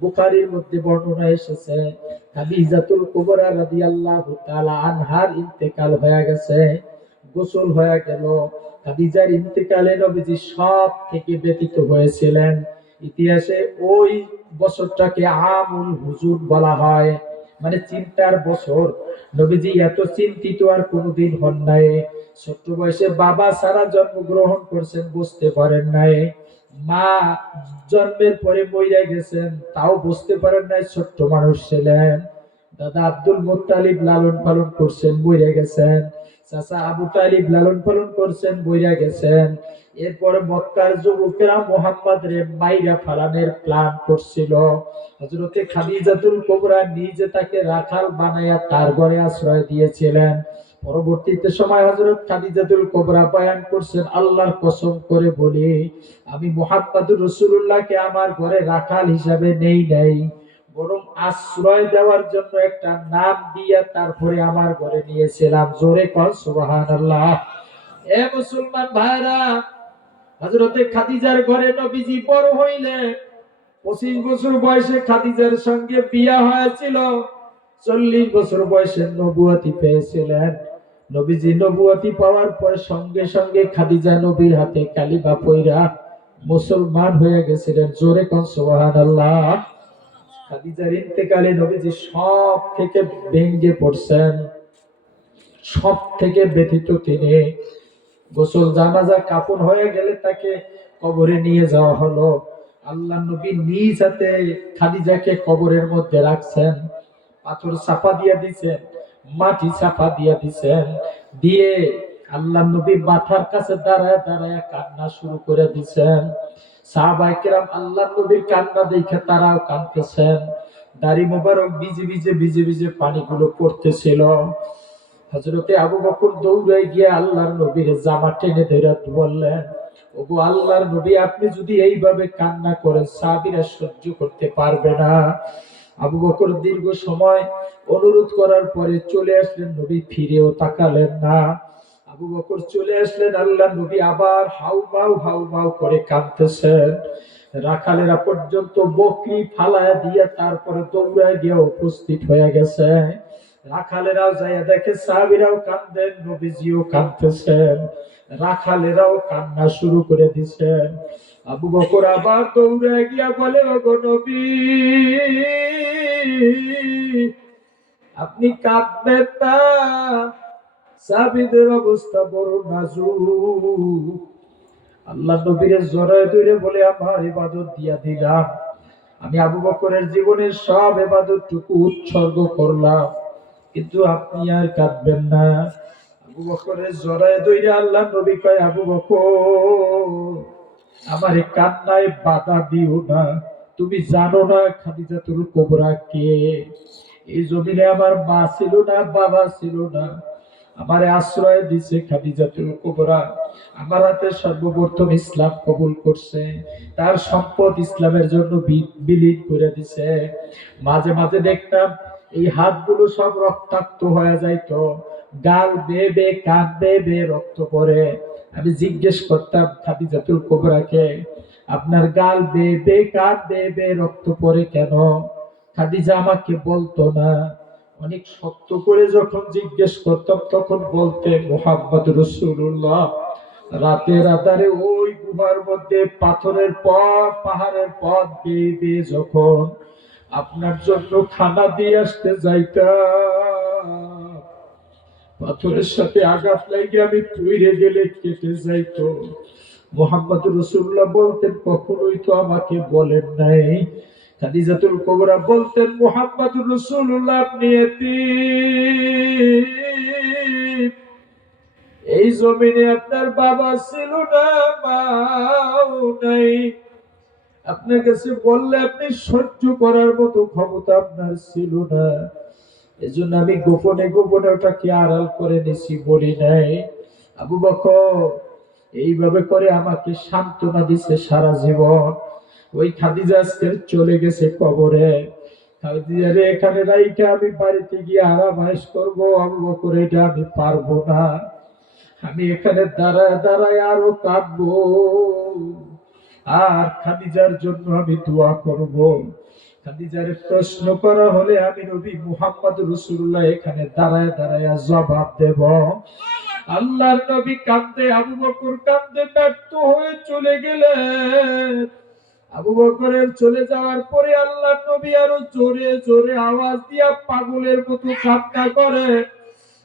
বুখারীর মধ্যে বর্ণনা এসেছে খাদিজাতুল কুবরা রাদিয়াল্লাহু তাআলা আনহার ইন্তেকাল হয়ে গেছে, গোসল হয়ে গেল। খাদিজার ইন্তেকালে নবীজি সব থেকে ব্যথিত হয়েছিলেন। ইতিহাসে ওই বছরটাকে আমুল হুজুন বলা হয়, মানে চিন্তার বছর। নবীজি এত চিন্তিত আর কোনোদিন হন নাই। ছোট্ট বয়সে বাবা ছাড়া জন্মগ্রহণ করছেন, বুঝতে পারেন নাই। মা জন্মের পরে মইরা গেছেন, তাও বুঝতে পারেন নাই, ছোট্ট মানুষ ছিলেন। দাদা আব্দুল মুত্তালিব লালন পালন করছেন, মইরা গেছেন। চাচা আবু তালিব লালন পালন করছেন, মইরা গেছেন। এরপরে মক্কার যুবকেরা মুহাম্মদ রে মাইরা ফালানের প্ল্যান করছিল। হযরতে খাদিজাতুল কুবরা নিজে তাকে রাখাল বানায়া তার ঘরে আশ্রয় দিয়েছিলেন। পরবর্তীতে সময় হযরত খাদিজাতুল কুবরা বয়ান করছেন, আল্লাহর কসম করে বলি, আমি মুহাম্মদুর রাসূলুল্লাহকে আমার ঘরে রাখাল হিসাবে নেই নাই, বরং আশ্রয় দেওয়ার জন্য একটা নাম দিয়া তারপরে আমার ঘরে নিয়েছিলাম। জোরে কর সুবহানাল্লাহ। এ মুসলমান ভাইরা, হযরতে খাদিজার ঘরে নবীজি বড় হইলেন। 25 বছর বয়সে খাদিজার সঙ্গে বিয়া হয়েছিল। 40 বছর বয়সে নবুয়তি পেয়েছিলেন। নবীজি নবুয়তি পাওয়ার পর সঙ্গে সঙ্গে খাদিজা নবীর হাতে কালিমা পয়রা মুসলমান হয়ে গেছিলেন। জোরে কোন সুবহানাল্লাহ। খাদিজার ইন্তেকালে নবীজি সব থেকে ভেঙ্গে পড়ছেন, সব থেকে ব্যথিত তিনি। গোসল জানাজা কাফন হয়ে গেলে তাকে কবরে নিয়ে যাওয়া হলো। আল্লাহ নবী নিজ হাতে খাদিজাকে কবরের মধ্যে রাখছেন, পাথর চাপা দিয়ে দিছেন, মাটি চাপা দিয়ে দিছেন, দিয়ে আল্লাহ নবী মাথার কাছে দাঁড়ায় দাঁড়ায় কান্না শুরু করে দিছেন। সাহাবায়ে কেরাম আল্লাহ নবীর কান্না দেখে তারাও কাঁদতেছেন। দাড়ি মোবারক ভিজে ভিজে ভিজে ভিজে পানিগুলো পড়তেছিল। হযরতে আবু বকর দৌড়ায় গিয়ে আল্লাহর নবীর জামা টেনে ধরে বললেন, ওগো আল্লাহর নবী, আপনি যদি এইভাবে কান্না করেন সাহাবীরা সহ্য করতে পারবে না। আবু বকর দীর্ঘ সময় অনুরোধ করার পরে চলে আসলেন, নবী ফিরেও তাকালেন না। আবু বকর চলে আসলেন, আল্লাহর নবী আবার হাউমাউ করে কাঁদতেছেন। রাখালেরা পর্যন্ত বকরি ফালায়া দিয়ে তারপরে দৌড়ায় গিয়ে উপস্থিত হয়ে গেছে। রাখালেরাও যাইয়া দেখে সাহাবীরাও কাঁদেন, নবীজিও কাঁদতেছেন, রাখালেরাও কান্না শুরু করে দিছেন। আবু বকর আবার দৌড়ে গিয়া বলে, ওগো নবী, আপনি কাঁদবেন না, সাহাবীদের অবস্থা বড় নাজুক। আল্লাহ নবীর জড়ায় ধরে বলে, আমার ইবাদত দিয়া দিলাম, আমি আবু বকরের জীবনের সব ইবাদতটুকু উৎসর্গ করলাম, কিন্তু আপনি আর কাঁদবেন না। আবু বকরের জড়ায় ধরে আল্লাহ নবী কয়, আবু বকর, আমার এই কান্নায় বাধা দিও না। তুমি জানো না খাদিজাতুল কুবরা কে? এই জমিনে আমার মা ছিল না, বাবা ছিল না, আমার আশ্রয় দিছে খাদিজাতুল কুবরা। আমার হাতে সর্বপ্রথম ইসলাম কবুল করছে, তার সম্পদ ইসলামের জন্য বিলীন করে দিছে। মাঝে মাঝে দেখতাম এই হাতগুলো সব রক্তাক্ত হয়ে যাইতো, গাল বেয়ে বেয়ে কান বেয়ে বেয়ে রক্ত পড়ে। আমি জিজ্ঞেস করতাম খাদিজাতুল কুবরাকে, আপনার গাল বেয়ে বেয়ে কান বেয়ে বেয়ে রক্ত পড়ে কেন? খাদিজা আমাকে বলতো না। অনেক শক্ত করে যখন জিজ্ঞেস করতাম তখন বলতে, মুহাম্মদ রাসূলুল্লাহ রাতের আধারে ওই গুহার মধ্যে পাথরের পথ পাহাড়ের পথ বেয়ে বেয়ে যখন আপনার জন্য খানা দিয়ে আসতে যাইতাম, পাথরের সাথে আঘাত লাগে আমি পুড়ে গেলে কেটে যাইতো। মুহাম্মদ রাসূলুল্লাহ বলতেন, কখনোই তো আমাকে বলেন নাই। খাদিজাতুল কুবরা বলতেন, মুহাম্মদুর রাসূলুল্লাহ আপনি এতিম, এই জমিনে আপনার বাবা ছিল না, মাও নাই, আপনার কাছে বললে আপনি সহ্য করার মতো ক্ষমতা আপনার ছিল না, এজন্য আমি গোপনে গোপনে ওটাকে আড়াল করে নিছি, বলি নাই। আবু বকর এইভাবে করে আমাকে সান্ত্বনা দিছে সারা জীবন। ওই খাদিজা আজকে চলে গেছে কবরে, খাদিজারে এখানে রাইখা আমি বাড়িতে গিয়ে আরাম আয়েশ করবো, আবু বকর এটা আমি পারবো না। আমি এখানে দাঁড়ায় দাঁড়ায় আরো কাঁদবো, আর খাদিজার জন্য আমি দোয়া করব। খাদিজার প্রশ্ন করা হলে আমি নবী মুহাম্মদ রাসূলুল্লাহ এখানে দাঁড়ায় দাঁড়ায় জবাব দেব। আল্লাহর নবী কাঁদতে, আবু বকর কাঁদতে ব্যর্থ হয়ে চলে গেলেন। আবু বকরের চলে যাওয়ার পরে আল্লাহর নবী আরো জোরে জোরে আওয়াজ দিয়া পাগলের মতো কান্না করে।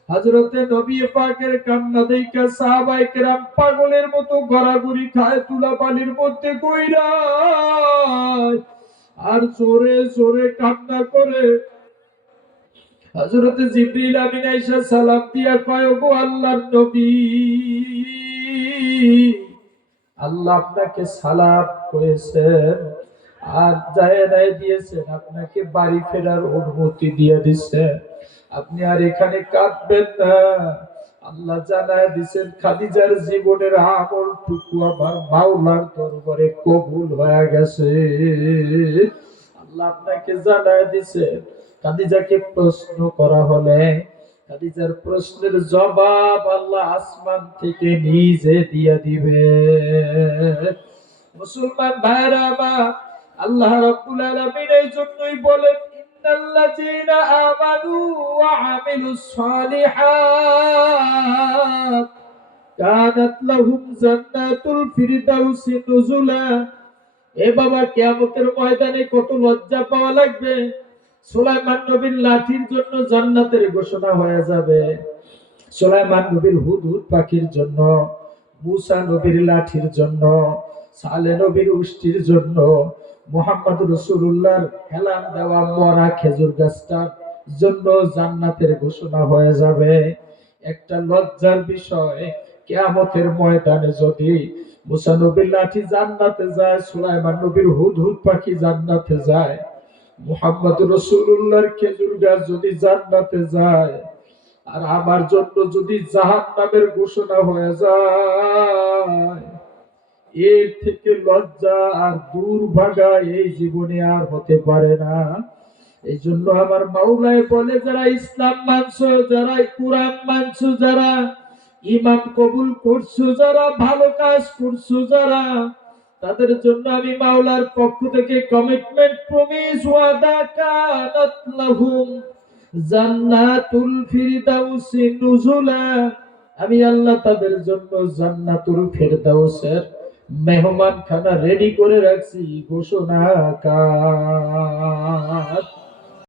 হযরতে নবী পাকের কান্না দেখে সাহাবায়ে কেরাম পাগলের মতো গড়াগড়ি খায় তুলা পানির মধ্যে কইরা, আর জোরে জোরে কান্না করে। হযরতে জিবরিল আমিন আয়েশা সালাম দিয়া কয়, গো আল্লাহর নবী, আল্লাহ আপনাকে সালাম করেছেন আর জায়গায় দিয়েছেন, আপনাকে বাড়ি ফেরার অনুমতি দিয়ে দিচ্ছেন, আপনি আর এখানে কাঁদবেন না। আল্লাহ জানায় দিচ্ছেন খাদিজার জীবনের আমলটুকু আমার মাওলার দরবারে কবুল হয়ে গেছে। আল্লাহ আপনাকে জানায় দিচ্ছেন। খাদিজাকে প্রশ্ন করা হলে খাদিজার প্রশ্নের জবাব আল্লাহ আসমান থেকে নিজে দিয়ে দিবে। মুসলমান ভাইরা আমার, আল্লাহ রাব্বুল আলামিন এই জন্যই বলেন, ইন্নাল্লাযীনা আমানু ওয়া আমিলুস সালিহাত কানাত লাহুম জান্নাতুল ফিরদাউসি নুজুলা। এ বাবা, কিয়ামতের ময়দানে কত লজ্জা পাওয়া লাগবে। সুলাইমান নবীর লাঠির জন্য জান্নাতের ঘোষণা হয়ে যাবে। সুলাইমান নবীর হুদহুদ পাখির জন্য, মুসা নবীর লাঠির জন্য, সালে নবীর উষ্টির জন্য, মুহাম্মদ রাসূলুল্লাহর হেলান দেওয়া মরা খেজুর গাছটার জন্য জান্নাতের ঘোষণা হয়ে যাবে। একটা লজ্জার বিষয়, কিয়ামতের ময়দানে যদি মুসা নবীর লাঠি জান্নাতে যায়, সুলাইমান নবীর হুদহুদ পাখি জান্নাতে যায়, মুহাম্মদ রাসূলুল্লাহর খেজুর গাছ যদি জান্নাতে যায়, আর আমার জন্য যদি জাহান্নামের ঘোষণা হয়ে যায়, এর থেকে লজ্জা আর দুর্ভাগা এই জীবনে আর হতে পারে না। এই জন্য আমার মাওলায় বলে, যারা ইসলাম মানছো, যারা কুরআন মানছো, যারা ঈমান কবুল করছো, যারা ভালো কাজ করছো, যারা, তাদের জন্য আমি মাওলার পক্ষ থেকে কমিটমেন্ট, প্রমিস, ওয়াদা, কানাত লাহুম জান্নাতুল ফিরদাউসি নুজুলা। আমি আল্লাহ তাদের জন্য জান্নাতুল ফিরদাউসের মেহমানখানা রেডি করে রাখছি। ঘোষণা কার?